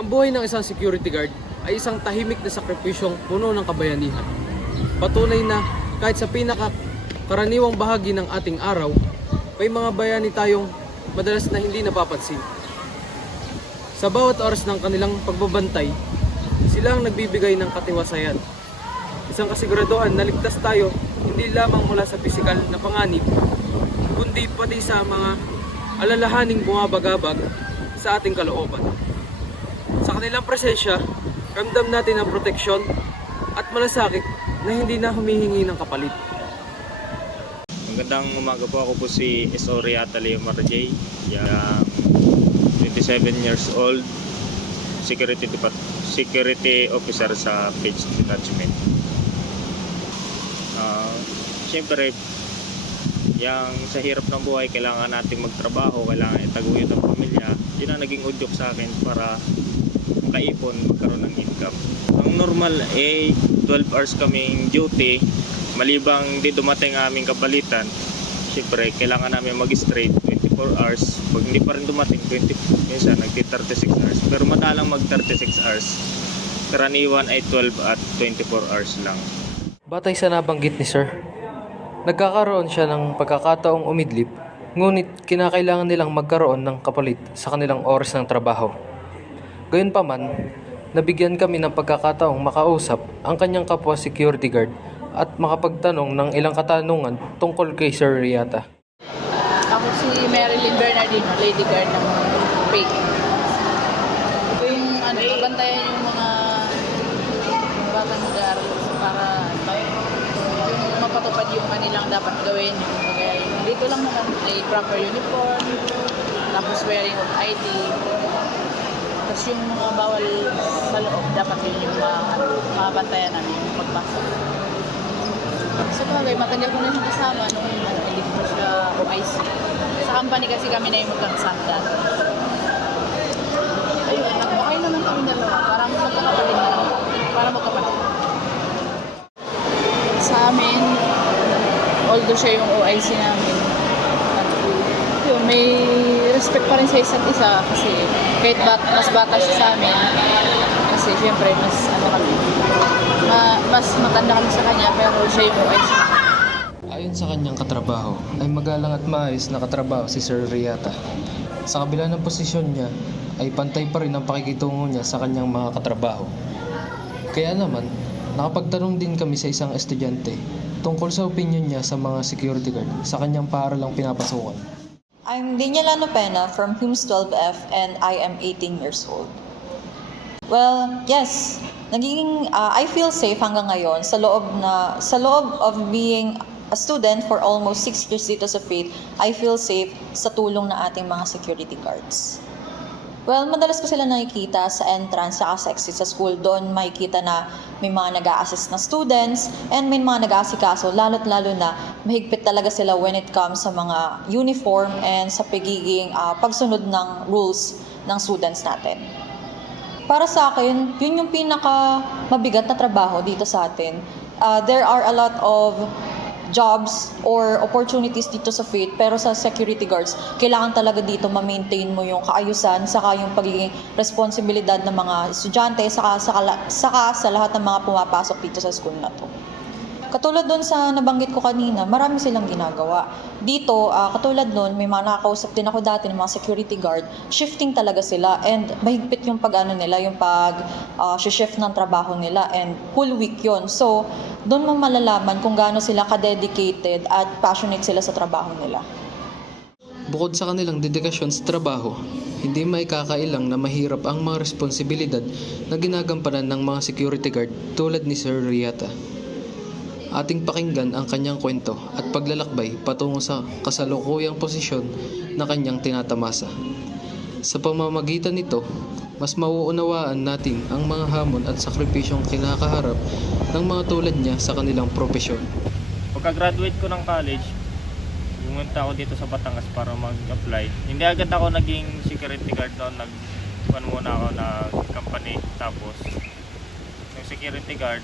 Ang buhay ng isang security guard ay isang tahimik na sakripisyong puno ng kabayanihan. Patunay na kahit sa pinakakaraniwang bahagi ng ating araw, may mga bayani tayong madalas na hindi napapansin. Sa bawat oras ng kanilang pagbabantay, sila ang nagbibigay ng katiwasayan. Isang kasiguraduhan na ligtas tayo hindi lamang mula sa pisikal na panganib, kundi pati sa mga alalahaning bumabagabag sa ating kalooban. Sa kanilang presensya, ramdam natin ang proteksyon at malasakit na hindi na humihingi ng kapalit. Magandang umaga po, ako po si S.O. Riata Leomar J. Yung 27 years old, security officer sa Page Detachment. Siyempre, yung sa hirap ng buhay, kailangan natin magtrabaho, kailangan itaguyod ang pamilya. Yun ang naging udyok sa akin para makaipon, magkaroon ng income. Ang normal ay 12 hours kaming duty, malibang di dumating aming kapalitan. Siyempre, kailangan namin mag-straight 24 hours. Pag hindi pa rin dumating, minsan nagti-36 hours. Pero madalang mag-36 hours. Karaniwan ay 12 at 24 hours lang. Batay sa nabanggit ni Sir, nagkakaroon siya ng pagkakataong umidlip, ngunit kinakailangan nilang magkaroon ng kapalit sa kanilang oras ng trabaho. Gayunpaman, nabigyan kami ng pagkakataong makausap ang kanyang kapwa security guard at makapagtanong ng ilang katanungan tungkol kay Sir Riata. Ako si Marilyn Bernardino, lady guard ng PAIC. Ito yung mabantayan yung mga batang mag-aaral para yung mapatupad yung kanilang dapat gawin. Dito lang naman ay proper uniform, tapos wearing of ID. Tapos yung mga bawal sa loob, dapat yun yung mabantayan namin yung pagpasok. Sa bagay, matagal ko na siyang kasama nung hindi ko siya OIC. Sa company kasi kami na yung magkakasanggan. Ayun, nagbakay naman kami dalawa. Parang magkakapatid na. Parang magkapatid. Sa amin, although siya yung OIC namin, yun, may respect pa rin sa isa't isa kasi kahit mas bata siya sa amin, kasi syempre mas matanda kami sa kanya, pero siya yung OIC. Ayon sa kanyang katrabaho, ay magalang at maayos na katrabaho si Sir Riata. Sa kabila ng posisyon niya, ay pantay pa rin ang pakikitungo niya sa kanyang mga katrabaho. Kaya naman, nakapagtanong din kami sa isang estudyante tungkol sa opinion niya sa mga security guard sa kanyang paaralang pinapasukan. I'm Daniela Nopena from HUMS 12F and I am 18 years old. Well, yes, I feel safe hanggang ngayon sa loob of being a student for almost 6 years dito sa FAIT. I feel safe sa tulong ng ating mga security guards. Well, madalas ko sila nakikita sa entrance sa exit sa school. Doon makikita na may mga nag-a-assist na students and may mga nag-aasikaso. Lalo't lalo na mahigpit talaga sila when it comes sa mga uniform and sa pagiging pagsunod ng rules ng students natin. Para sa akin, yun yung pinaka mabigat na trabaho dito sa atin. There are a lot of jobs or opportunities dito sa FAIT, pero sa security guards, kailangan talaga dito ma-maintain mo yung kaayusan, saka yung pagiging responsibilidad ng mga estudyante, saka sa lahat ng mga pumapasok dito sa school na to. Katulad doon sa nabanggit ko kanina, marami silang ginagawa. Dito, katulad doon, may mga nakakausap din ako dati ng mga security guard, shifting talaga sila and mahigpit yung yung pag-shift ng trabaho nila and full week yon. So, doon mo malalaman kung gaano sila ka-dedicated at passionate sila sa trabaho nila. Bukod sa kanilang dedikasyon sa trabaho, hindi maikakailang na mahirap ang mga responsibilidad na ginagampanan ng mga security guard tulad ni Sir Riata. Ating pakinggan ang kanyang kwento at paglalakbay patungo sa kasalukuyang posisyon na kanyang tinatamasa. Sa pamamagitan nito, mas mauunawaan natin ang mga hamon at sakripisyong kinakaharap ng mga tulad niya sa kanilang propesyon. Pagka-graduate ko ng college, pumunta ako dito sa Batangas para mag-apply. Hindi agad ako naging security guard doon. Muna ako na company. Tapos, yung security guard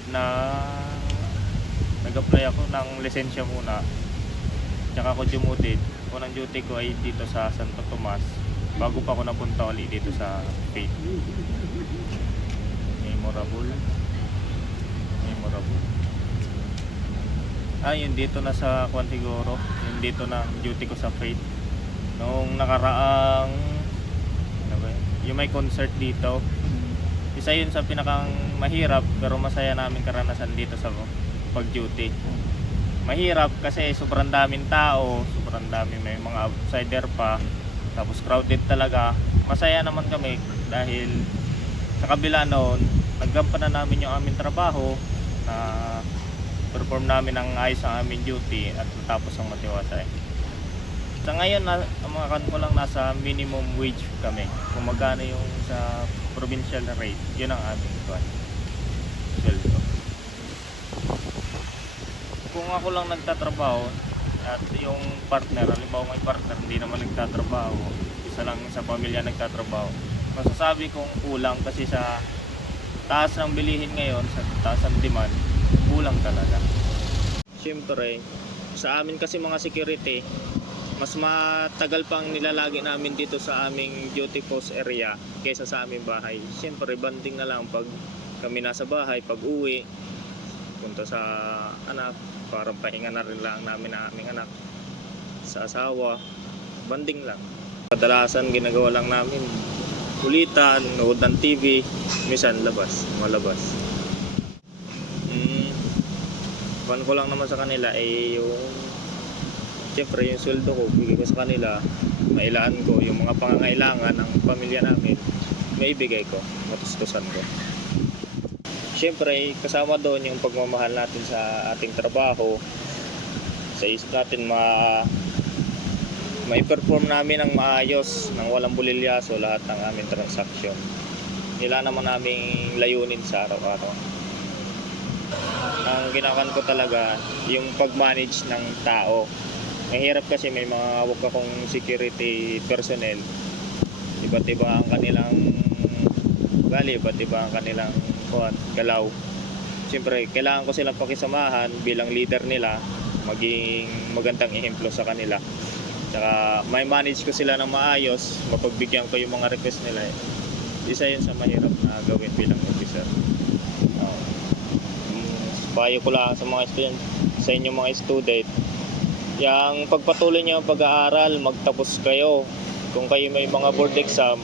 nag-apply ako ng lisensya muna. Tsaka ako dumuted. Unang duty ko ay dito sa Santo Tomas. bago pa ako napunta ulit dito sa Faith. Memorable. Yun dito na sa Kwan siguro. Yun dito na duty ko sa Faith. Noong nakaraang ano ba yun? Yung may concert dito. Isa yun sa pinakang mahirap pero masaya namin karanasan dito sa pag-duty. Mahirap kasi sobrang daming tao, sobrang daming may mga outsider pa. Tapos crowded talaga. Masaya naman kami dahil sa kabila noon, naggampanan namin yung aming trabaho na perform namin ang ayos ang aming duty at natapos ang matiwasay. Sa ngayon, ang mga kan ko lang nasa minimum wage kami. Kung magkano yung sa provincial rate, yun ang aming sweldo. Kung ako lang nagtatrabaho at yung partner, halimbawa may partner hindi naman nagtatrabaho, isa lang sa pamilya nagtatrabaho, masasabi kong kulang kasi sa taas ng bilihin ngayon, sa taas ng demand, kulang talaga. Siyempre, sa amin kasi mga security, mas matagal pang nilalagi namin dito sa aming duty post area kaysa sa aming bahay. Siyempre, banding na lang pag kami nasa bahay, pag uwi, punta sa anak, para pahinga na rin lang namin ang aming anak, sa asawa, banding lang. Kadalasan ginagawa lang namin kulitan, nood ng TV, minsan malabas. Pan ko lang naman sa kanila ay yung siyempre yung sweldo ko, bigay ko sa kanila, mailaan ko yung mga pangangailangan ng pamilya namin, maibigay ko, matustusan ko. Siyempre, kasama doon yung pagmamahal natin sa ating trabaho, sa isip natin mai-perform namin ng maayos, ng walang bulilyaso lahat ng aming transaksyon. Nila naman naming layunin sa araw-araw. Ang ginawan ko talaga yung pag-manage ng tao. Mahirap kasi may mga hawak akong security personnel. Iba't iba ang kanilang ugali, iba't iba ang kanilang galaw. Siyempre, kailangan ko silang pakisamahan bilang leader nila, maging magandang ehemplo sa kanila. Tsaka may manage ko sila ng maayos, mapagbigyan ko yung mga request nila. Isa yun sa mahirap na gawin bilang officer. Payo ko lang sa mga student, sa inyong mga student, yung pagpatuloy nyo ang pag-aaral, magtapos kayo. Kung kayo may mga board exam,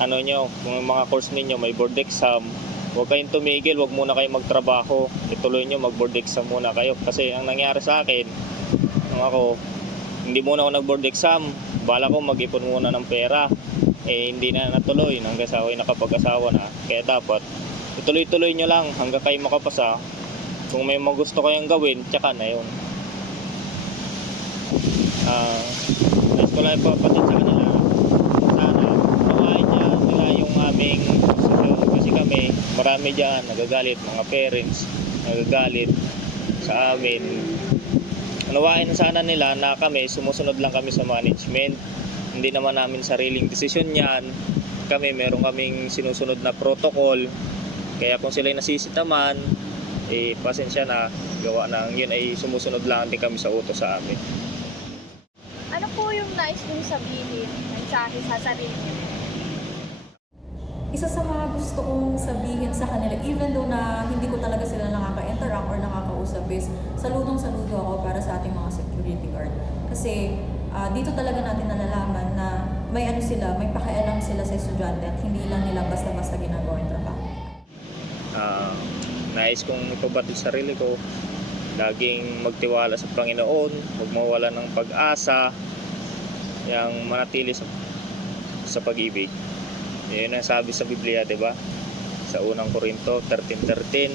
kung yung mga course ninyo may board exam, huwag kayong tumigil, huwag muna kayong magtrabaho. Ituloy nyo, mag-board exam muna kayo. Kasi ang nangyari sa akin, hindi muna ako nag-board exam, bala ko mag-ipon muna ng pera. Hindi na natuloy, hanggang sa ako'y nakapag-asawa na. Kaya dapat, ituloy-tuloy nyo lang hanggang kayo makapasa. Kung may mga gusto kayong gawin, tsaka na yun. Nais ko lang ipapatid sa kanila. Sana, pakain nila yung aming posisyon. Kasi kami, marami dyan, nagagalit, mga parents, nagagalit sa amin. Unawain sana nila na kami, sumusunod lang kami sa management. Hindi naman namin sariling desisyon yan. Kami, meron kaming sinusunod na protocol. Kaya kung sila'y nasisitaman, pasensya na, gawa ng yun ay sumusunod lang din kami sa utos sa amin. Ano po yung nais nyo sabihin, mensahe sa sarili nyo? Isa sa mga gusto kong sabihin sa kanila, even though na hindi ko talaga sila nakaka-interact or nakakausap, is saludong-saludo ako para sa ating mga security guard. Kasi dito talaga natin nalalaman na may pakialam sila sa estudyante at hindi lang nila basta-basta ginagawa yung trabaho. Nais kong ipabatid sa sarili ko, laging magtiwala sa Panginoon, huwag mawala ng pag-asa, yung manatili sa pag-ibig. Yun ang sabi sa Biblia, diba? Sa unang Korinto 13:13,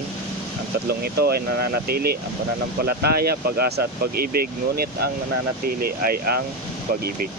ang tatlong ito ay nananatili, ang pananampalataya, pag-asa at pag-ibig, ngunit ang nananatili ay ang pag-ibig.